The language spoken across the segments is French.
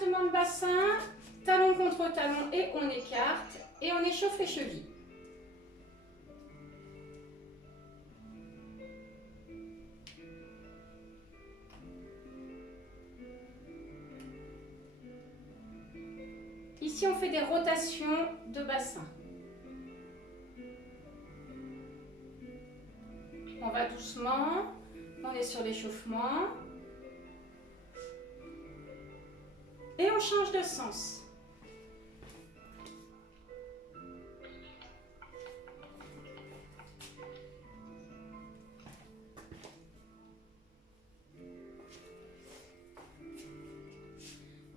écartement de bassin, talon contre talon et on écarte et on échauffe les chevilles. Ici, on fait des rotations de bassin. On va doucement, on est sur l'échauffement. Et on change de sens.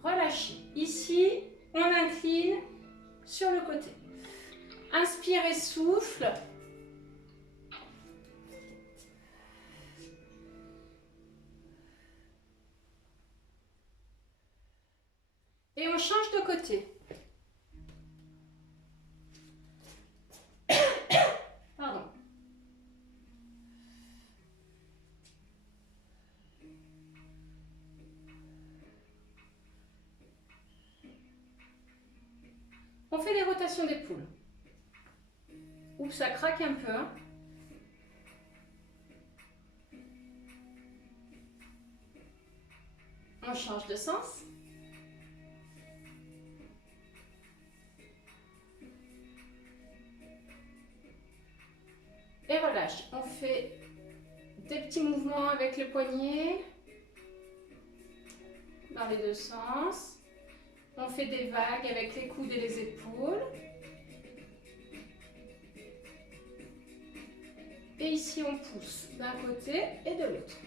Relâchez. Ici, on incline sur le côté. Inspire et souffle. Et on change de côté. Pardon. On fait des rotations d'épaule. Oups, ça craque un peu. Hein. On change de sens. Et relâche. On fait des petits mouvements avec les poignets dans les deux sens. On fait des vagues avec les coudes et les épaules. Et ici, on pousse d'un côté et de l'autre.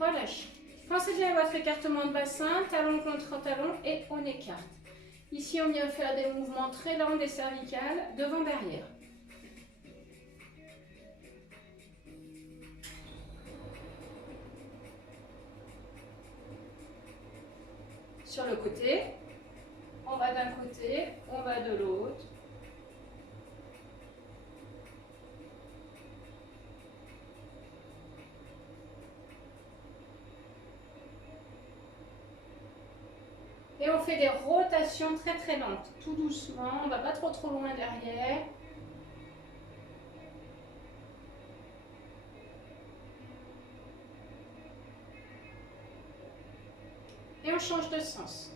Relâchez. Pensez bien à votre écartement de bassin, talon contre talon et on écarte. Ici, on vient faire des mouvements très lents des cervicales, devant-derrière. Sur le côté, on va d'un côté, on va de l'autre. Et on fait des rotations très très lentes, tout doucement, on ne va pas trop loin derrière. Et on change de sens.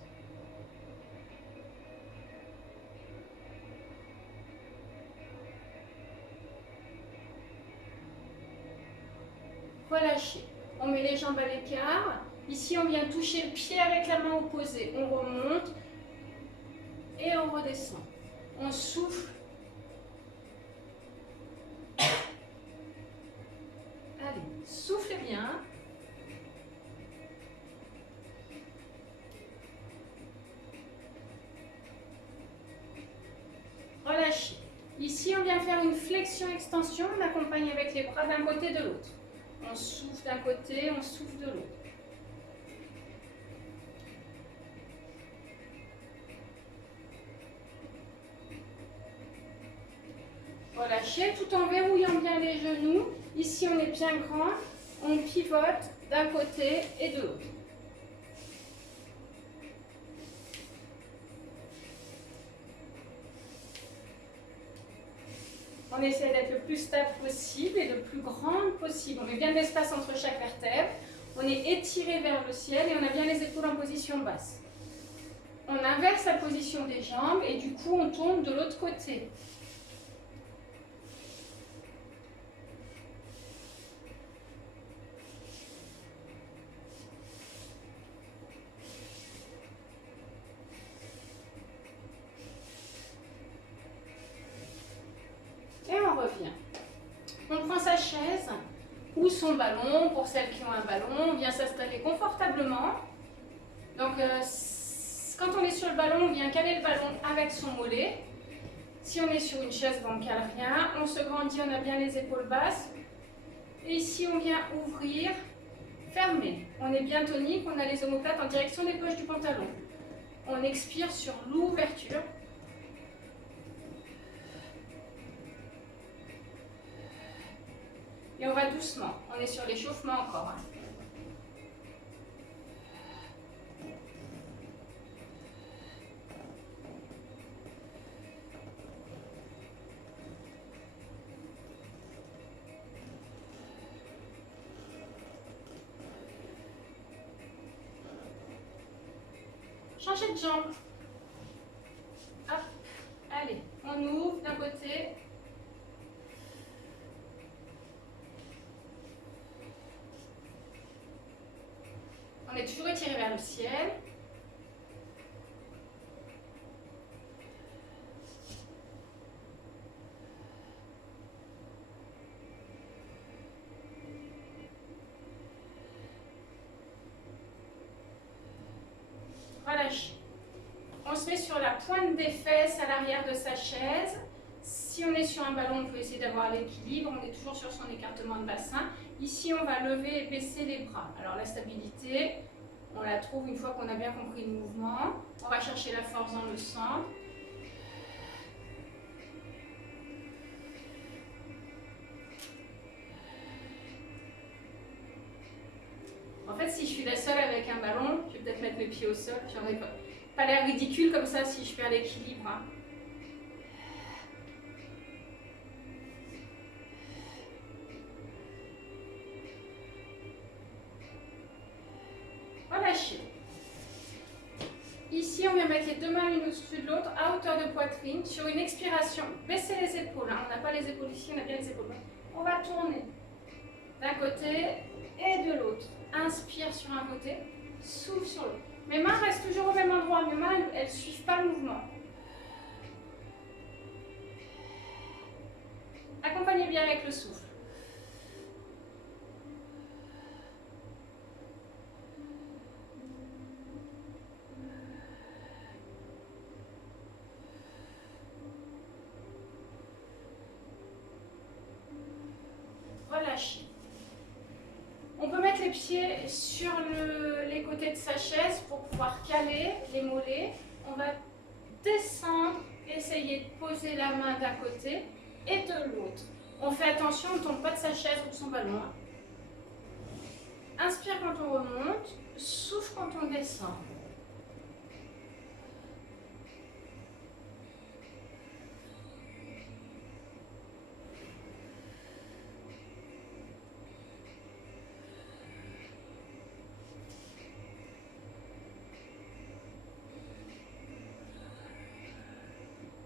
Relâchez. On met les jambes à l'écart. Ici, on vient toucher le pied avec la main opposée. On remonte et on redescend. On souffle. Allez, soufflez bien. Relâchez. Ici, on vient faire une flexion-extension. On accompagne avec les bras d'un côté et de l'autre. On souffle d'un côté, on souffle de l'autre. Relâchez tout en verrouillant bien les genoux. Ici, on est bien grand. On pivote d'un côté et de l'autre. On essaie d'être le plus stable possible et le plus grand possible. On met bien de l'espace entre chaque vertèbre. On est étiré vers le ciel et on a bien les épaules en position basse. On inverse la position des jambes et du coup, on tourne de l'autre côté. Et on revient. On prend sa chaise ou son ballon, pour celles qui ont un ballon, on vient s'installer confortablement. Donc, quand on est sur le ballon, on vient caler le ballon avec son mollet. Si on est sur une chaise, on ne cale rien. On se grandit, on a bien les épaules basses. Et ici, on vient ouvrir, fermer. On est bien tonique, on a les omoplates en direction des poches du pantalon. On expire sur l'ouverture. Et on va doucement. On est sur l'échauffement encore. Hein. Changez de jambe. Hop, allez, on ouvre d'un côté. On est toujours étiré vers le ciel. Relâchez. On se met sur la pointe des fesses à l'arrière de sa chaise. Si on est sur un ballon, on peut essayer d'avoir l'équilibre. On est toujours sur son écartement de bassin. Ici, on va lever et baisser les bras. Alors la stabilité, on la trouve une fois qu'on a bien compris le mouvement. On va chercher la force dans le centre. En fait, si je suis la seule avec un ballon, je vais peut-être mettre mes pieds au sol. J'aurais pas l'air ridicule comme ça si je perds l'équilibre. Hein. Relâchez. Ici, on vient mettre les deux mains l'une au-dessus de l'autre à hauteur de poitrine. Sur une expiration, baissez les épaules. Hein. On n'a pas les épaules ici, on a bien les épaules. On va tourner d'un côté et de l'autre. Inspire sur un côté, souffle sur l'autre. Mes mains restent toujours au même endroit. Mes mains, elles ne suivent pas le mouvement. Accompagnez bien avec le souffle. Relâchez. On peut mettre les pieds sur les côtés de sa chaise pour pouvoir caler les mollets. On va descendre, essayer de poser la main d'un côté et de l'autre. On fait attention, on ne tombe pas de sa chaise ou de son ballon. Inspire quand on remonte, souffle quand on descend.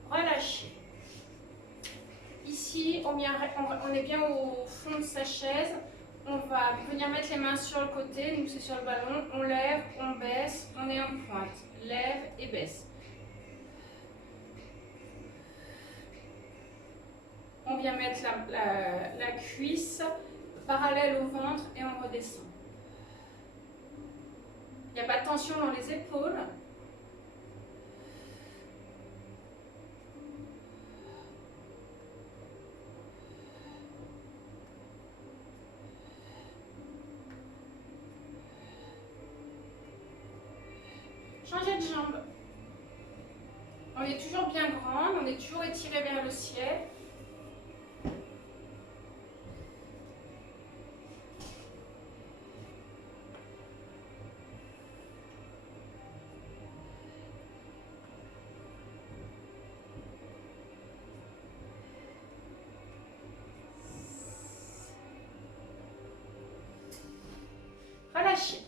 Relâchez. Ici, on est bien au fond de sa chaise. On va venir mettre les mains sur le côté, nous c'est sur le ballon. On lève, on baisse, on est en pointe. Lève et baisse. On vient mettre la cuisse parallèle au ventre et on redescend. Il n'y a pas de tension dans les épaules. Changez de jambe. On est toujours bien grande, on est toujours étiré vers le ciel. Relâchez.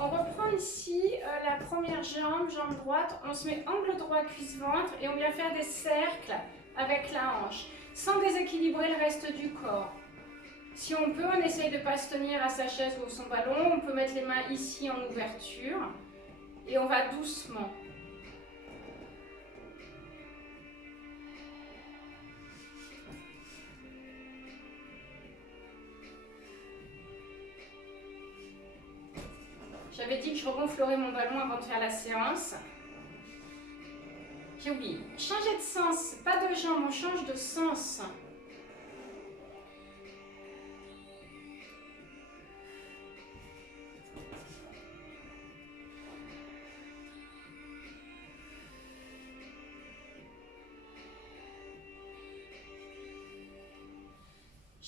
On reprend ici la première jambe, jambe droite. On se met angle droit, cuisse-ventre et on vient faire des cercles avec la hanche, sans déséquilibrer le reste du corps. Si on peut, on essaye de ne pas se tenir à sa chaise ou son ballon. On peut mettre les mains ici en ouverture et on va doucement. J'avais dit que je regonflerais mon ballon avant de faire la séance. J'ai oublié. Changer de sens, pas de jambe, on change de sens.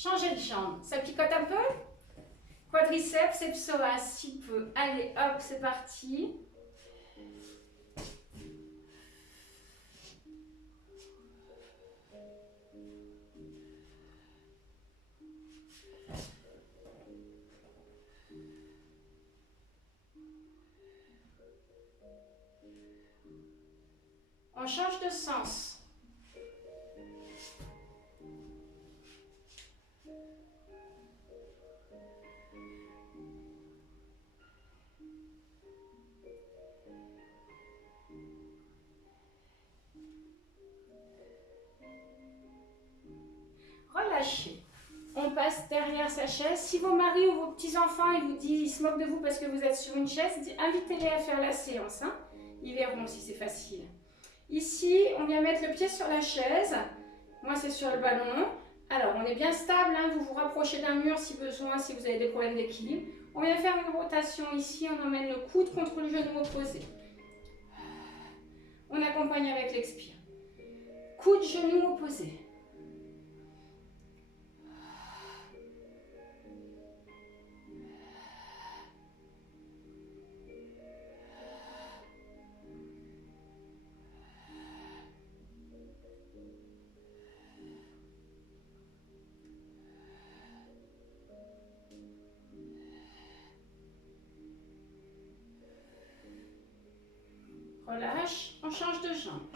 Changez de jambe. Ça picote un peu? Quadriceps et psoas, si peu. Allez, hop, c'est parti. On change de sens. Relâchez. On passe derrière sa chaise. Si vos maris ou vos petits-enfants ils vous disent, ils se moquent de vous parce que vous êtes sur une chaise, invitez-les à faire la séance. Hein. Ils verront si c'est facile. Ici, on vient mettre le pied sur la chaise. Moi, c'est sur le ballon. Alors, on est bien stable. Hein. Vous vous rapprochez d'un mur si besoin, si vous avez des problèmes d'équilibre. On vient faire une rotation ici. On emmène le coude contre le genou opposé. On accompagne avec l'expire. Coude, genou opposé. Relâche, on change de jambe.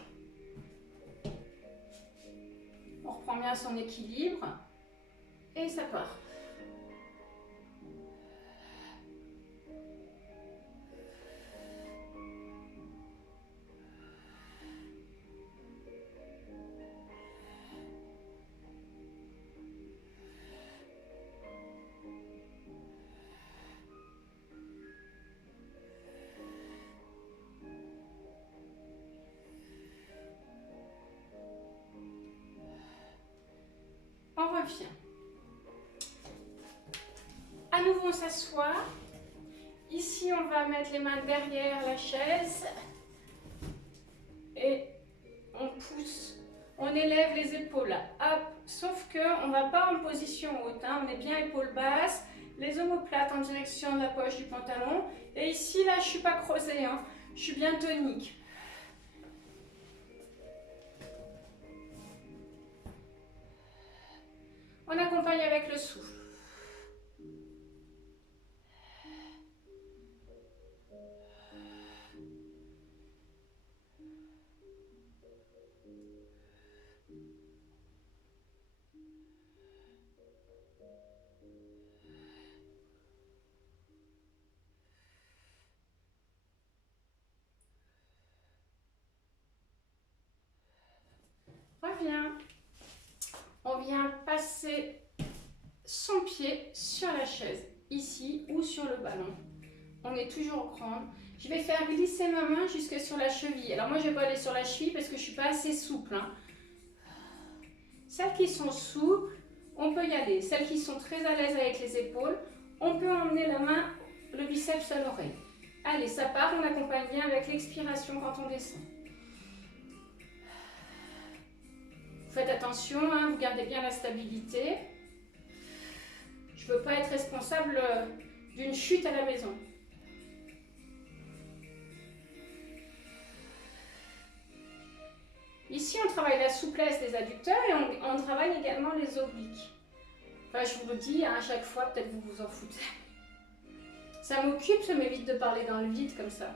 On reprend bien son équilibre et ça part. On revient. À nouveau, on s'assoit. Ici, on va mettre les mains derrière la chaise. Et on pousse. On élève les épaules. Hop. Sauf qu'on ne va pas en position haute. Hein. On est bien épaules basses. Les omoplates en direction de la poche du pantalon. Et ici, là, je ne suis pas creusée. Hein. Je suis bien tonique. On accompagne avec le souffle. Reviens. On vient passer son pied sur la chaise, ici ou sur le ballon. On est toujours grande. Je vais faire glisser ma main jusque sur la cheville. Alors moi, je ne vais pas aller sur la cheville parce que je ne suis pas assez souple. Hein. Celles qui sont souples, on peut y aller. Celles qui sont très à l'aise avec les épaules, on peut emmener la main, le biceps à l'oreille. Allez, ça part, on accompagne bien avec l'expiration quand on descend. Faites attention, hein, vous gardez bien la stabilité. Je ne veux pas être responsable d'une chute à la maison. Ici, on travaille la souplesse des adducteurs et on travaille également les obliques. Enfin, je vous le dis, hein, à chaque fois, peut-être vous vous en foutez. Ça m'occupe, ça m'évite de parler dans le vide comme ça.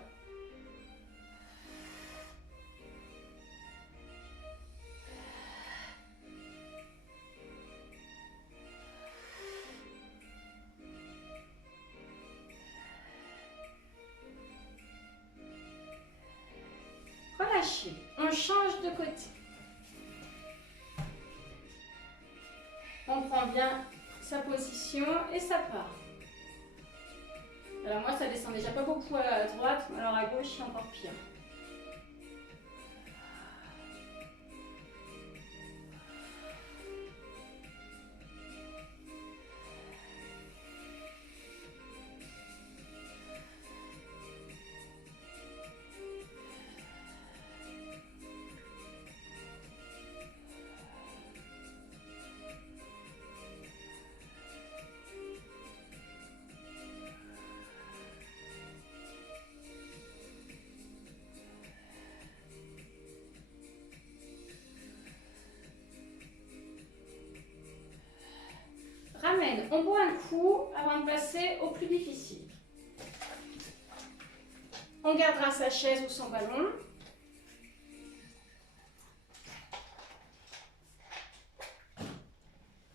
Relâchez, on change de côté. On prend bien sa position et ça part. Alors moi ça descend déjà pas beaucoup à droite, alors à gauche c'est encore pire. ramène, on boit un coup avant de passer au plus difficile. On gardera sa chaise ou son ballon.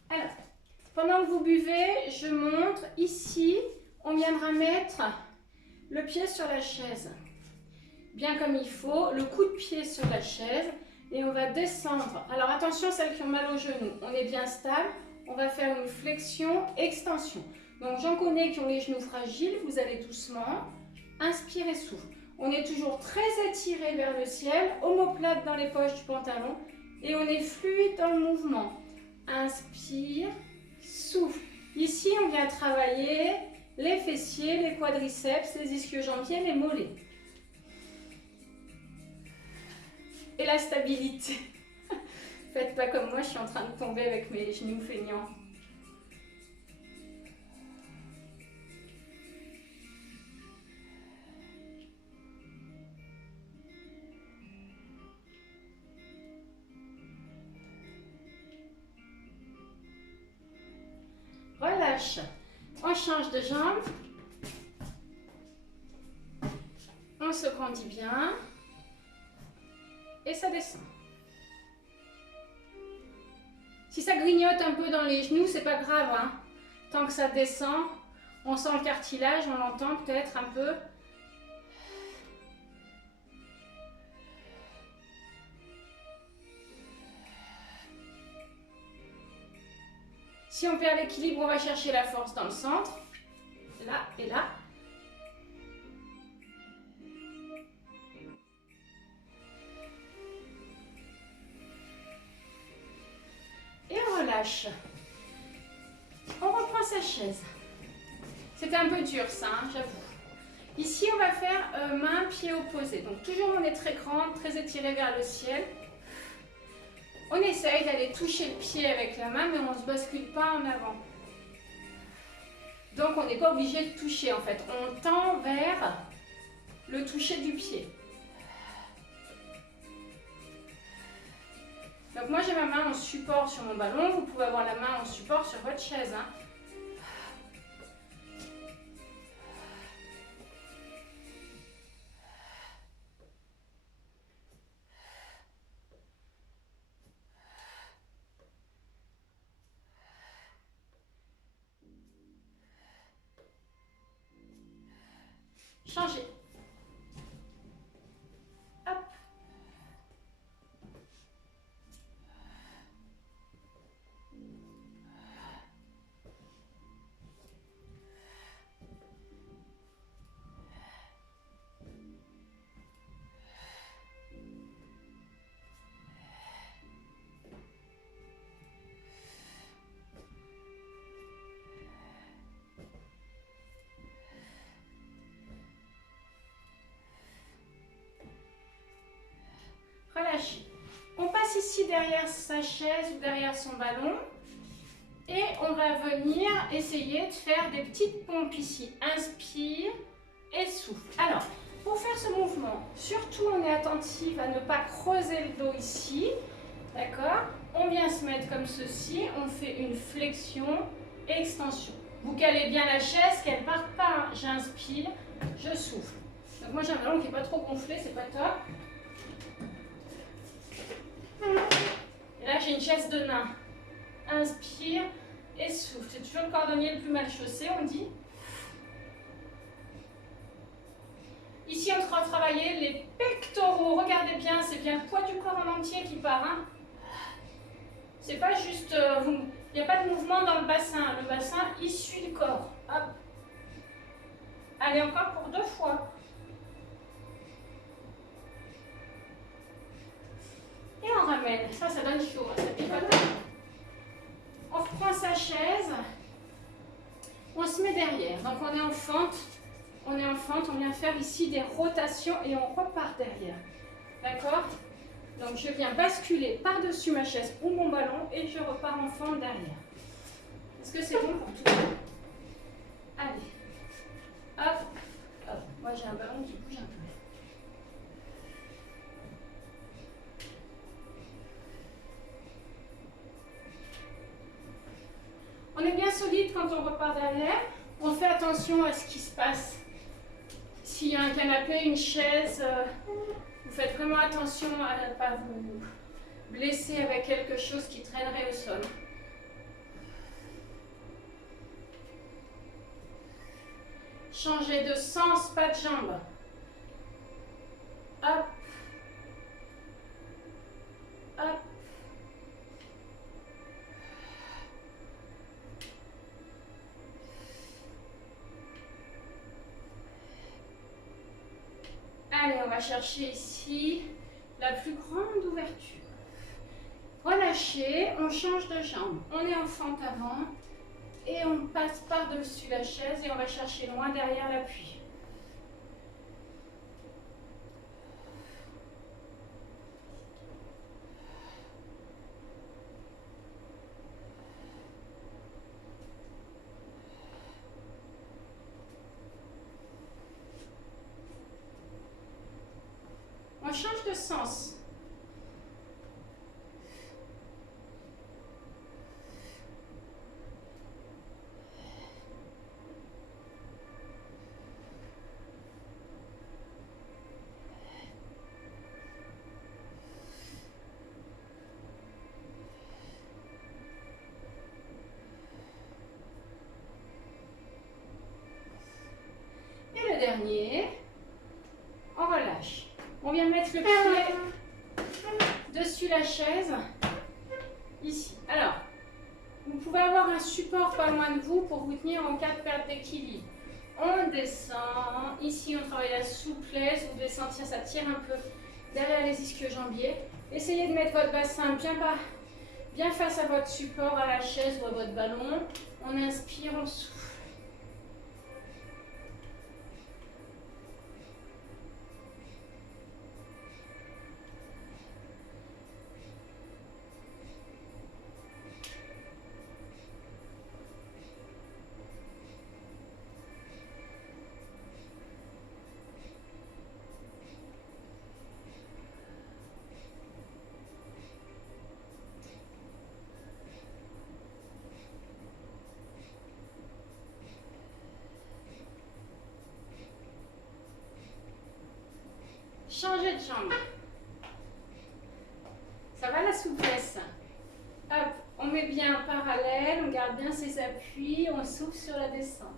Alors, pendant que vous buvez, je montre ici, on viendra mettre le pied sur la chaise. Bien comme il faut, le coup de pied sur la chaise et on va descendre. Alors attention, celles qui ont mal au genou, on est bien stable. On va faire une flexion, extension. Donc j'en connais qui ont les genoux fragiles, vous allez doucement. Inspire et souffle. On est toujours très étiré vers le ciel, omoplate dans les poches du pantalon et on est fluide dans le mouvement. Inspire, souffle. Ici, on vient travailler les fessiers, les quadriceps, les ischio-jambiers, les mollets. Et la stabilité. Faites pas comme moi, je suis en train de tomber avec mes genoux feignants. Relâche. On change de jambe. On se grandit bien. Et ça descend. Si ça grignote un peu dans les genoux, c'est pas grave, hein. Tant que ça descend, on sent le cartilage, on l'entend peut-être un peu. Si on perd l'équilibre, on va chercher la force dans le centre. Là et là. Et on relâche. On reprend sa chaise. C'était un peu dur ça, hein, j'avoue. Ici, on va faire main, pied opposé. Donc toujours on est très grande, très étiré vers le ciel. On essaye d'aller toucher le pied avec la main, mais on ne se bascule pas en avant. Donc on n'est pas obligé de toucher en fait. On tend vers le toucher du pied. Donc moi j'ai ma main en support sur mon ballon. Vous pouvez avoir la main en support sur votre chaise, hein. Changer. Hop. Relâchez. On passe ici derrière sa chaise ou derrière son ballon et on va venir essayer de faire des petites pompes ici. Inspire et souffle. Alors, pour faire ce mouvement, surtout on est attentif à ne pas creuser le dos ici. D'accord? On vient se mettre comme ceci, on fait une flexion, extension. Vous calez bien la chaise, qu'elle ne parte pas. J'inspire, je souffle. Donc moi j'ai un ballon qui n'est pas trop gonflé, c'est pas top. Et là, j'ai une chaise de nain. Inspire et souffle. C'est toujours le cordonnier le plus mal chaussé, on dit. Ici, on va travailler les pectoraux. Regardez bien, c'est bien le poids du corps en entier qui part. Hein. C'est pas juste... il n'y a pas de mouvement dans le bassin. Le bassin, il suit le corps. Hop. Allez, encore pour 2 fois. Et on ramène. Ça donne chaud. Ça picote. On reprend sa chaise. On se met derrière. Donc on est en fente. On vient faire ici des rotations et on repart derrière. D'accord? Donc je viens basculer par-dessus ma chaise ou mon ballon et je repars en fente derrière. Est-ce que c'est bon pour tout le monde? Allez. Hop. Hop. Moi j'ai un ballon qui bouge un peu. On est bien solide ensuite, quand on repart derrière, on fait attention à ce qui se passe. S'il y a un canapé, une chaise, vous faites vraiment attention à ne pas vous blesser avec quelque chose qui traînerait au sol. Changez de sens, pas de jambes. Hop. Hop. Allez, on va chercher ici la plus grande ouverture. Relâchez, on change de jambe. On est en fente avant et on passe par-dessus la chaise et on va chercher loin derrière l'appui. On change de sens. Et le dernier, on relâche. On vient mettre le pied dessus la chaise, ici. Alors, vous pouvez avoir un support pas loin de vous pour vous tenir en cas de perte d'équilibre. On descend, ici on travaille la souplesse, vous devez sentir ça tire un peu derrière les ischio-jambiers. Essayez de mettre votre bassin bien face à votre support, à la chaise ou à votre ballon. On inspire, on souffle. Changez de jambe. Ça va la souplesse. Hop, on met bien en parallèle, on garde bien ses appuis, on souffle sur la descente.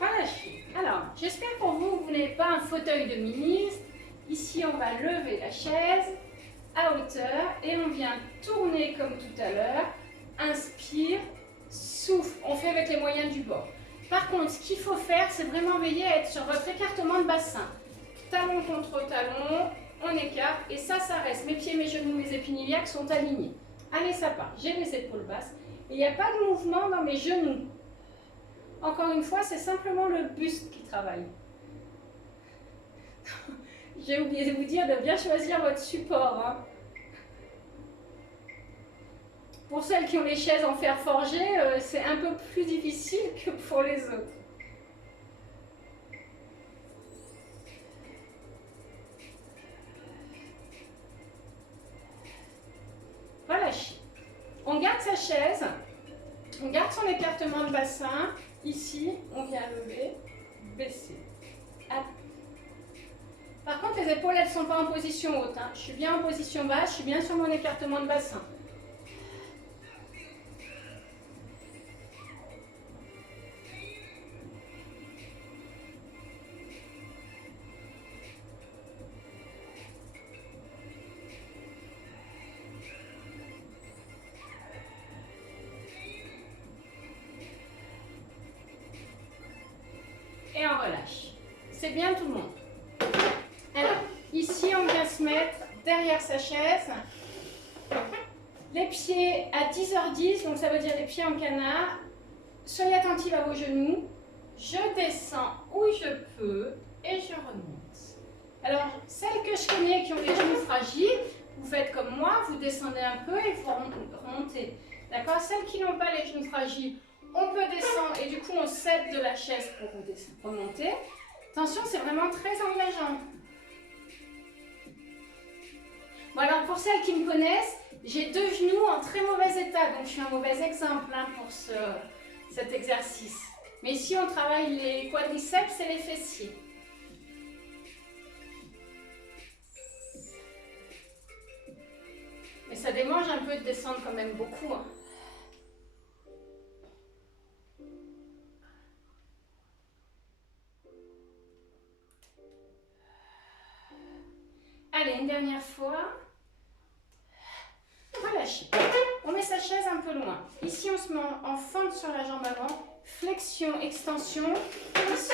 Relâchez. Alors, j'espère pour vous, vous n'avez pas un fauteuil de ministre. Ici, on va lever la chaise à hauteur et on vient tourner comme tout à l'heure. Inspire, souffle. On fait avec les moyens du bord. Par contre, ce qu'il faut faire, c'est vraiment veiller à être sur votre écartement de bassin. Talon contre talon, on écarte et ça reste. Mes pieds, mes genoux, mes épines iliaques sont alignés. Allez, ça part. J'ai les épaules basses. Et il n'y a pas de mouvement dans mes genoux. Encore une fois, c'est simplement le buste qui travaille. J'ai oublié de vous dire de bien choisir votre support. Hein. Pour celles qui ont les chaises en fer forgé, c'est un peu plus difficile que pour les autres. Relâchez. On garde sa chaise, on garde son écartement de bassin. Ici, on vient lever, baisser. Hop. Par contre, les épaules, elles ne sont pas en position haute. Hein. Je suis bien en position basse, je suis bien sur mon écartement de bassin. Et on relâche. C'est bien tout le monde. Alors, ici, on vient se mettre derrière sa chaise. Les pieds à 10h10, donc ça veut dire les pieds en canard. Soyez attentive à vos genoux. Je descends où je peux et je remonte. Alors, celles que je connais qui ont les genoux fragiles, vous faites comme moi, vous descendez un peu et vous remontez. D'accord? Celles qui n'ont pas les genoux fragiles, on peut descendre et du coup on s'aide de la chaise pour remonter. Attention, c'est vraiment très engageant. Bon alors pour celles qui me connaissent, j'ai deux genoux en très mauvais état, donc je suis un mauvais exemple hein, pour cet exercice. Mais ici on travaille les quadriceps et les fessiers. Mais ça démange un peu de descendre quand même beaucoup. Hein. Allez, une dernière fois. Relâchez. On met sa chaise un peu loin. Ici, on se met en fente sur la jambe avant. Flexion, extension. Ici,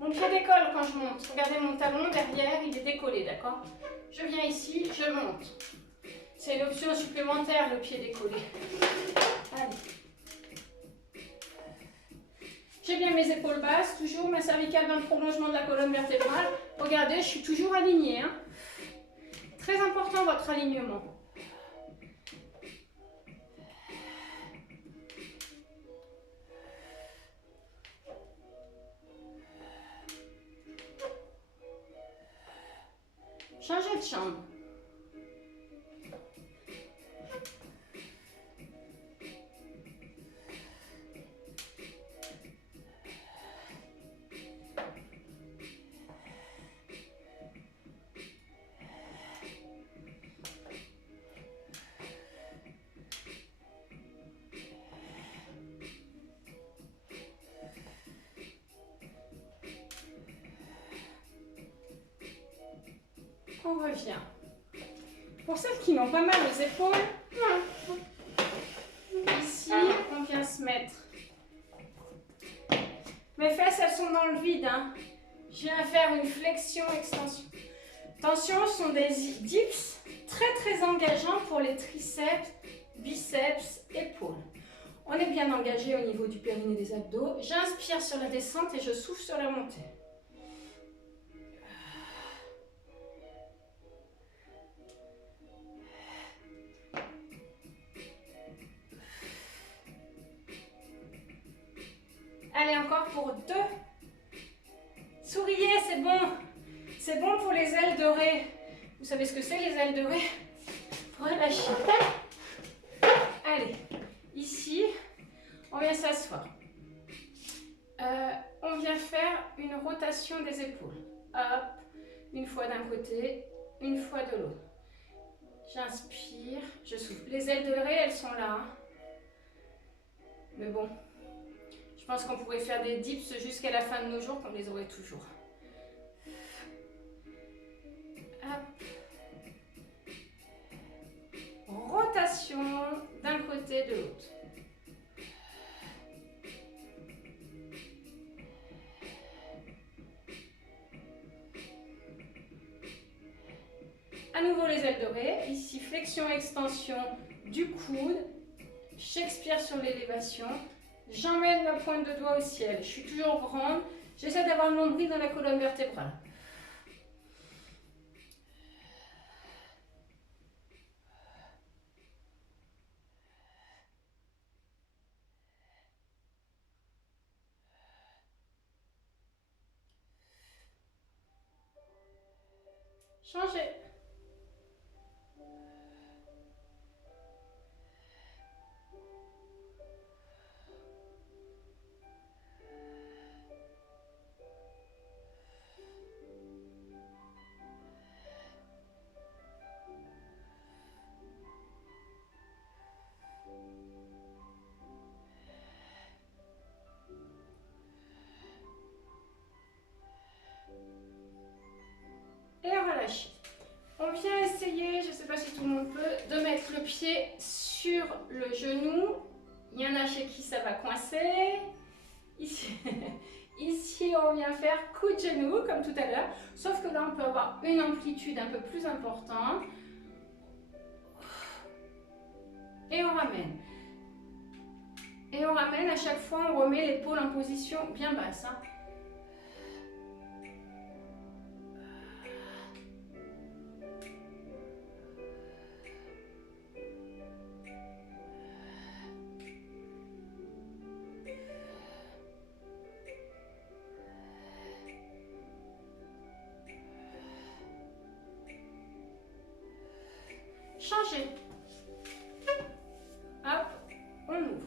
mon pied décolle quand je monte. Regardez mon talon derrière, il est décollé, d'accord? Je viens ici, je monte. C'est une option supplémentaire, le pied décollé. Allez. J'ai bien mes épaules basses, toujours ma cervicale dans le prolongement de la colonne vertébrale. Regardez, je suis toujours alignée. Hein. Très important votre alignement. Changez de chambre. On revient. Pour celles qui n'ont pas mal aux épaules, ici, on vient se mettre. Mes fesses, elles sont dans le vide. Hein. Je viens faire une flexion, extension. Attention, ce sont des dips très engageants pour les triceps, biceps, épaules. On est bien engagé au niveau du périnée des abdos. J'inspire sur la descente et je souffle sur la montée. Allez, encore pour 2. Souriez, c'est bon. C'est bon pour les ailes dorées. Vous savez ce que c'est les ailes dorées? Relâchez. Allez, ici, on vient s'asseoir. On vient faire une rotation des épaules. Hop, une fois d'un côté, une fois de l'autre. J'inspire, je souffle. Les ailes dorées, elles sont là. Hein. Mais bon. Je pense qu'on pourrait faire des dips jusqu'à la fin de nos jours, qu'on les aurait toujours. Hop. Rotation d'un côté, de l'autre. À nouveau les ailes dorées. Ici, flexion, extension du coude. J'expire sur l'élévation. J'emmène ma pointe de doigt au ciel. Je suis toujours grande. J'essaie d'avoir le nombril dans la colonne vertébrale. Changez. On vient essayer, je ne sais pas si tout le monde peut, de mettre le pied sur le genou. Il y en a chez qui ça va coincer. Ici, Ici, on vient faire coup de genou, comme tout à l'heure. Sauf que là, on peut avoir une amplitude un peu plus importante. Et on ramène. Et on ramène, à chaque fois, on remet l'épaule en position bien basse. Hein. Changer. Hop, on ouvre.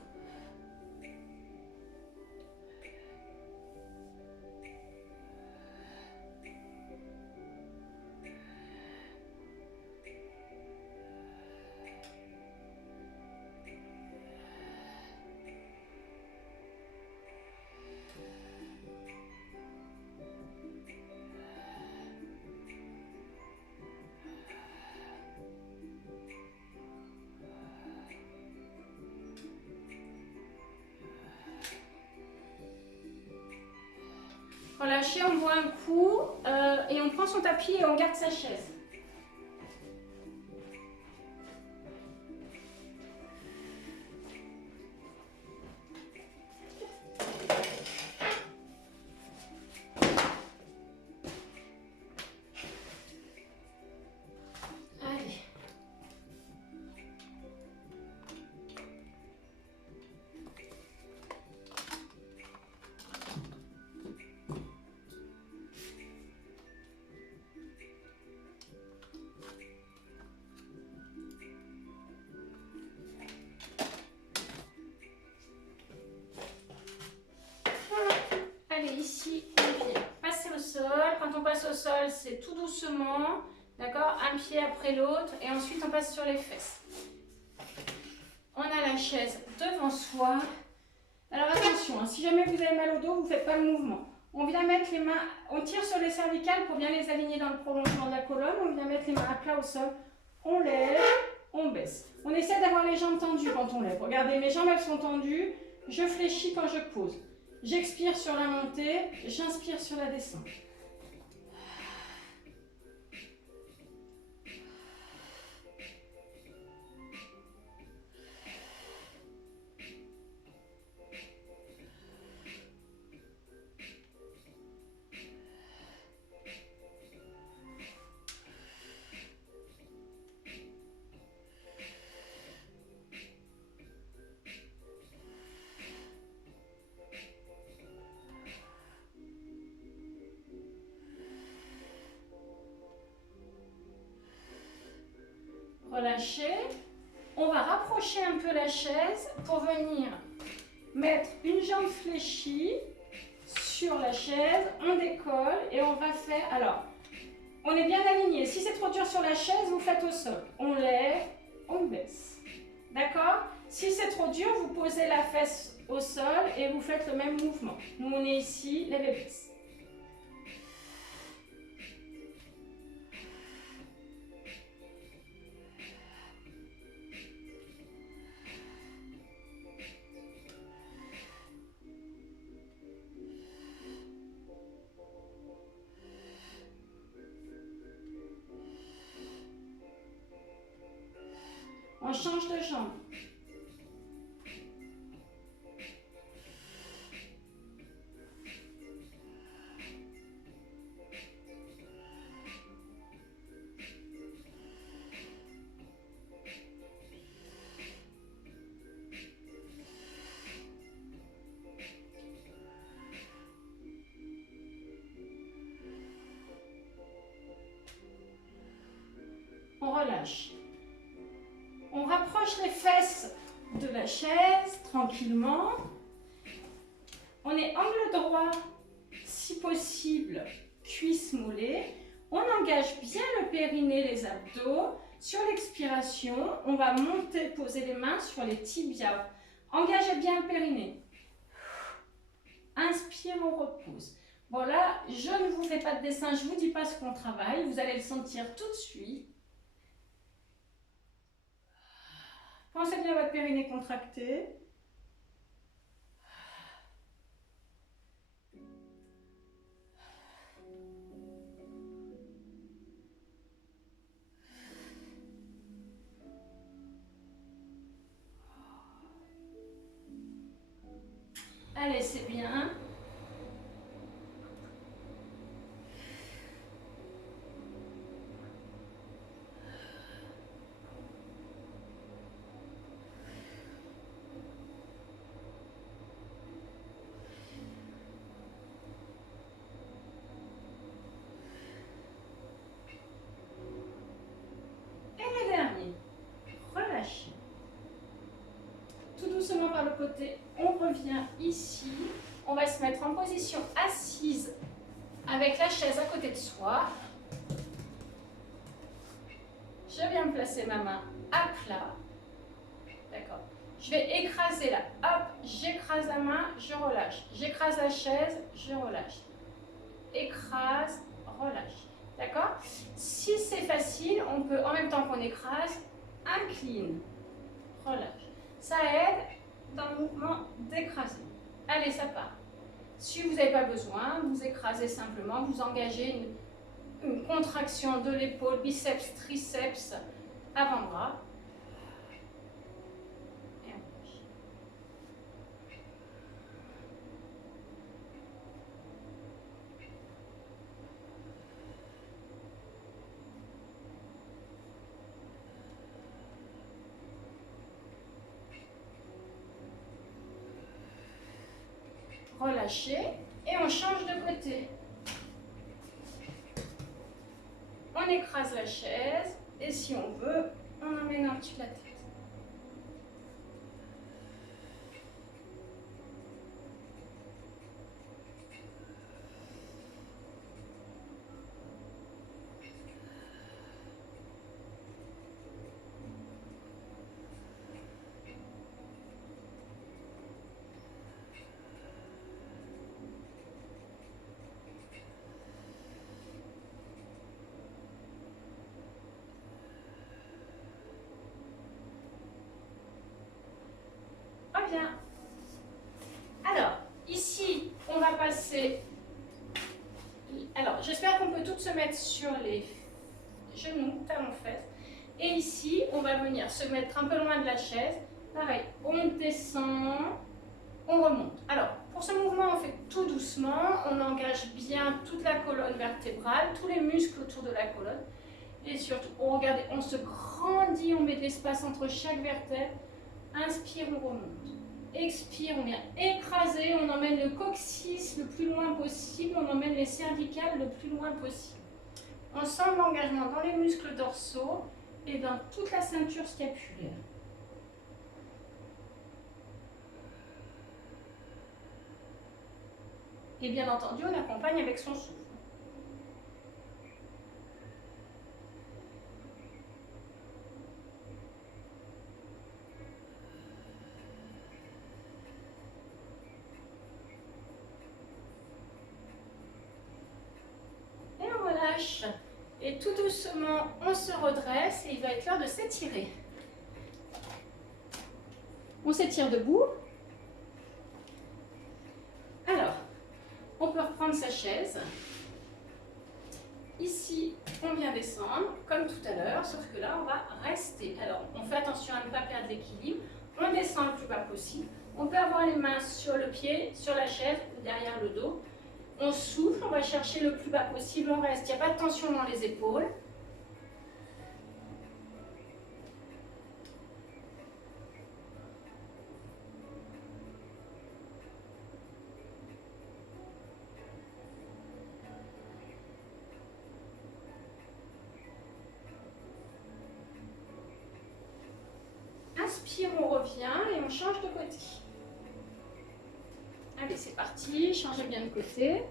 Relâchez, on boit un coup et on prend son tapis et on garde sa chaise. Allez. Allez, ici, on vient passer au sol. Quand on passe au sol, c'est tout doucement. D'accord? Un pied après l'autre. Et ensuite, on passe sur les fesses. On a la chaise devant soi. Alors attention, hein, si jamais vous avez mal au dos, vous ne faites pas le mouvement. On vient mettre les mains, on tire sur les cervicales pour bien les aligner dans le prolongement de la colonne. On vient mettre les mains à plat au sol. On lève, on baisse. On essaie d'avoir les jambes tendues quand on lève. Regardez, mes jambes, elles sont tendues. Je fléchis quand je pose. J'expire sur la montée, j'inspire sur la descente. Relâchez. On va rapprocher un peu la chaise pour venir mettre une jambe fléchie sur la chaise. On décolle et on va faire... Alors, on est bien aligné. Si c'est trop dur sur la chaise, vous faites au sol. On lève, on baisse. D'accord? Si c'est trop dur, vous posez la fesse au sol et vous faites le même mouvement. Nous, on est ici, lève et baisse. On change de jambe. On relâche. On rapproche les fesses de la chaise tranquillement. On est angle droit, si possible, cuisse mollets. On engage bien le périnée, les abdos. Sur l'expiration, on va monter, poser les mains sur les tibias. Engagez bien le périnée. Inspire, on repose. Bon là, je ne vous fais pas de dessin, je ne vous dis pas ce qu'on travaille. Vous allez le sentir tout de suite. Pensez bien à votre périnée contracté. Allez, c'est bien. Et le dernier. Relâchez. Tout doucement par le côté, on revient ici. On va se mettre en position assise avec la chaise à côté de soi. Je viens me placer ma main à plat. D'accord. Je vais écraser là. Hop, j'écrase la main, je relâche. J'écrase la chaise, je relâche. Écrase, relâche. D'accord? Si c'est facile, on peut, en même temps qu'on écrase, incline, relâche. Ça aide dans le mouvement d'écraser. Allez, ça part. Si vous n'avez pas besoin, vous écrasez simplement, vous engagez une contraction de l'épaule, biceps, triceps, avant-bras. Et on relâche. Relâchez et on change de côté. On écrase la chaise et si on veut, on emmène au-dessus de la tête. Bien. Alors, ici, on va passer... Alors, j'espère qu'on peut toutes se mettre sur les genoux, talons, fesses. Et ici, on va venir se mettre un peu loin de la chaise. Pareil, on descend, on remonte. Alors, pour ce mouvement, on fait tout doucement. On engage bien toute la colonne vertébrale, tous les muscles autour de la colonne. Et surtout, regardez, on se grandit, on met de l'espace entre chaque vertèbre. Inspire, on remonte. Expire, on vient écraser, on emmène le coccyx le plus loin possible, on emmène les cervicales le plus loin possible. On sent l'engagement dans les muscles dorsaux et dans toute la ceinture scapulaire. Et bien entendu, on accompagne avec son souffle. Et tout doucement, on se redresse et il va être l'heure de s'étirer. On s'étire debout. Alors, on peut reprendre sa chaise. Ici, on vient descendre, comme tout à l'heure, sauf que là, on va rester. Alors, on fait attention à ne pas perdre l'équilibre. On descend le plus bas possible. On peut avoir les mains sur le pied, sur la chaise ou derrière le dos. On souffle, on va chercher le plus bas possible, on reste. Il n'y a pas de tension dans les épaules. Inspire, on revient et on change de côté. Allez, c'est parti, changez bien de côté.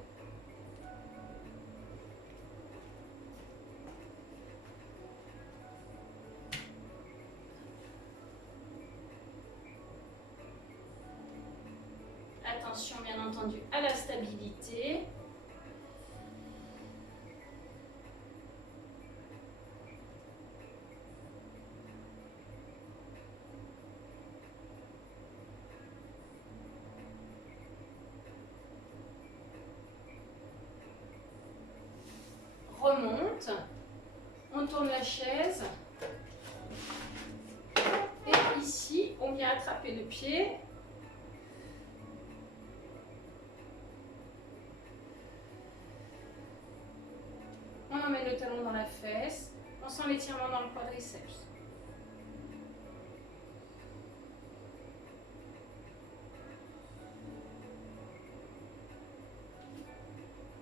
Attention, bien entendu, à la stabilité. Remonte, on tourne la chaise et ici on vient attraper le pied l'étirement dans le quadriceps.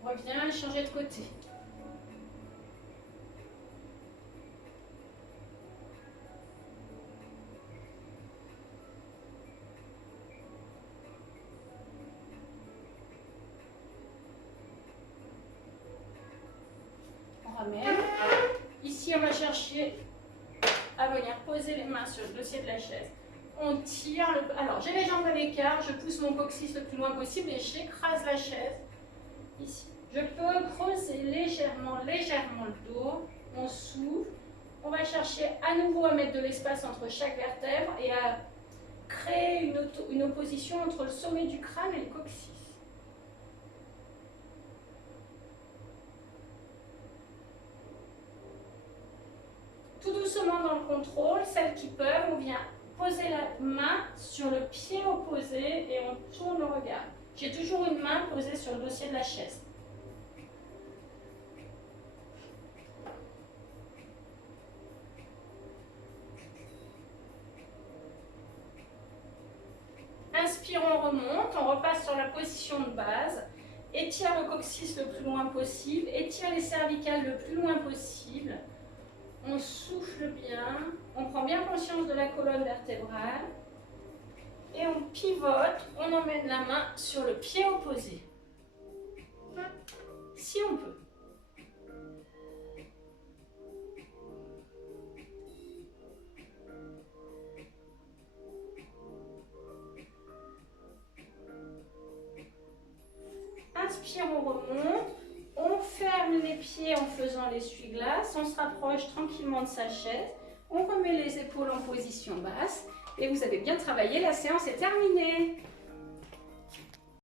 Reviens, changer de côté. On ramène. Ici, on va chercher à venir poser les mains sur le dossier de la chaise. On tire. Alors, j'ai les jambes à l'écart, je pousse mon coccyx le plus loin possible et j'écrase la chaise. Ici. Je peux creuser légèrement le dos. On souffle. On va chercher à nouveau à mettre de l'espace entre chaque vertèbre et à créer une opposition entre le sommet du crâne et le coccyx. Tout doucement dans le contrôle, celles qui peuvent, on vient poser la main sur le pied opposé et on tourne le regard. J'ai toujours une main posée sur le dossier de la chaise. Inspire, on remonte, on repasse sur la position de base. Étire le coccyx le plus loin possible, étire les cervicales le plus loin possible. On souffle bien, on prend bien conscience de la colonne vertébrale et on pivote, on emmène la main sur le pied opposé, si on peut. Inspire, on remonte. On ferme les pieds en faisant l'essuie-glace, on se rapproche tranquillement de sa chaise, on remet les épaules en position basse et vous avez bien travaillé, la séance est terminée.